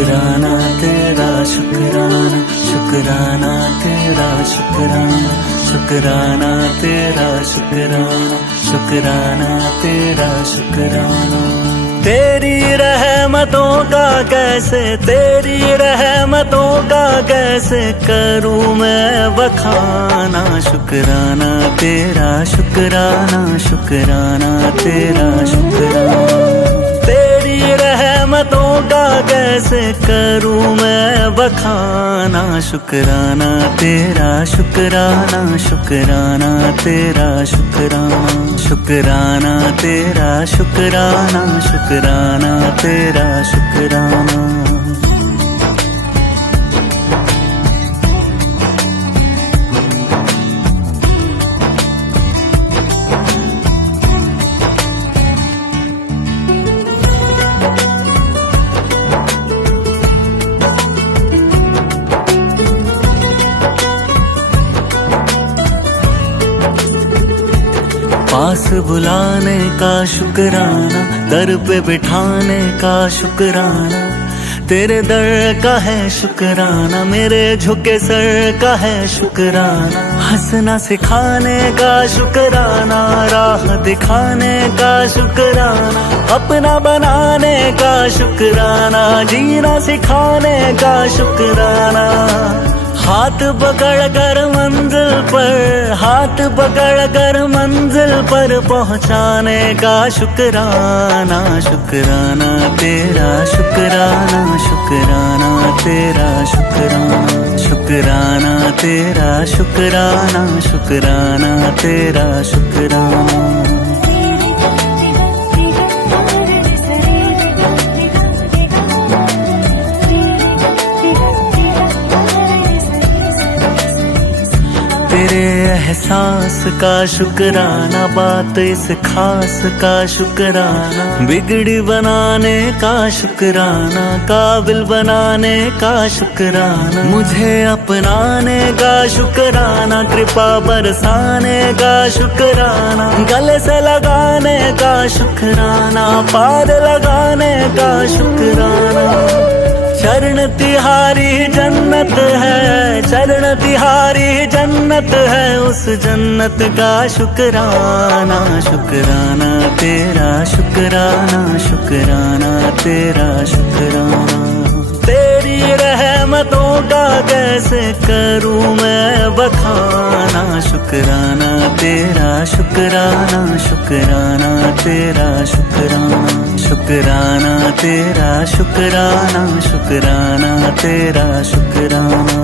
शुक्राना तेरा शुक्राना, शुक्राना तेरा शुक्राना, शुक्राना तेरा शुक्राना, शुक्राना तेरा शुक्राना। तेरी रहमतों का कैसे, तेरी रहमतों का कैसे करूं मैं बखाना। शुक्राना तेरा शुक्राना, शुक्राना तेरा शुक्राना। तेरी रहमतों का कैसे करूं मैं बखाना। शुक्राना तेरा शुक्राना, शुक्राना तेरा शुक्राना, शुक्राना तेरा शुक्राना, शुक्राना तेरा शुक्राना। पास बुलाने का शुक्राना, दर पे बिठाने का शुक्राना। तेरे दर का है शुक्राना, मेरे झुके सर का है शुक्राना। हंसना सिखाने का शुक्राना, राह दिखाने का शुक्राना। अपना बनाने का शुक्राना, जीना सिखाने का शुक्राना। हाथ पकड़ कर मंजिल पर, हाथ पकड़ कर मंजिल पर पहुंचाने का शुक्राना। शुक्राना तेरा शुक्राना, शुक्राना तेरा शुक्राना, शुक्राना तेरा शुक्राना, शुक्राना तेरा शुक्राना। तेरे एहसास का शुक्राना, बात इस खास का शुक्राना। बिगड़ी बनाने का शुक्राना, काबिल बनाने का शुक्राना। मुझे अपनाने का शुक्राना, कृपा बरसाने का शुक्राना। गले से लगाने का शुक्राना, पार लगाने का शुक्राना। चरण तिहारी जन्नत है, चरण तिहारी जन्नत है, उस जन्नत का शुक्राना। शुक्राना तेरा शुक्राना, शुक्राना तेरा शुक्राना। तेरी रहमतों का कैसे करूं मैं बखाना। शुक्राना तेरा शुक्राना, शुक्राना तेरा शुक्राना, शुक्राना तेरा शुक्राना, शुक्राना तेरा शुक्राना।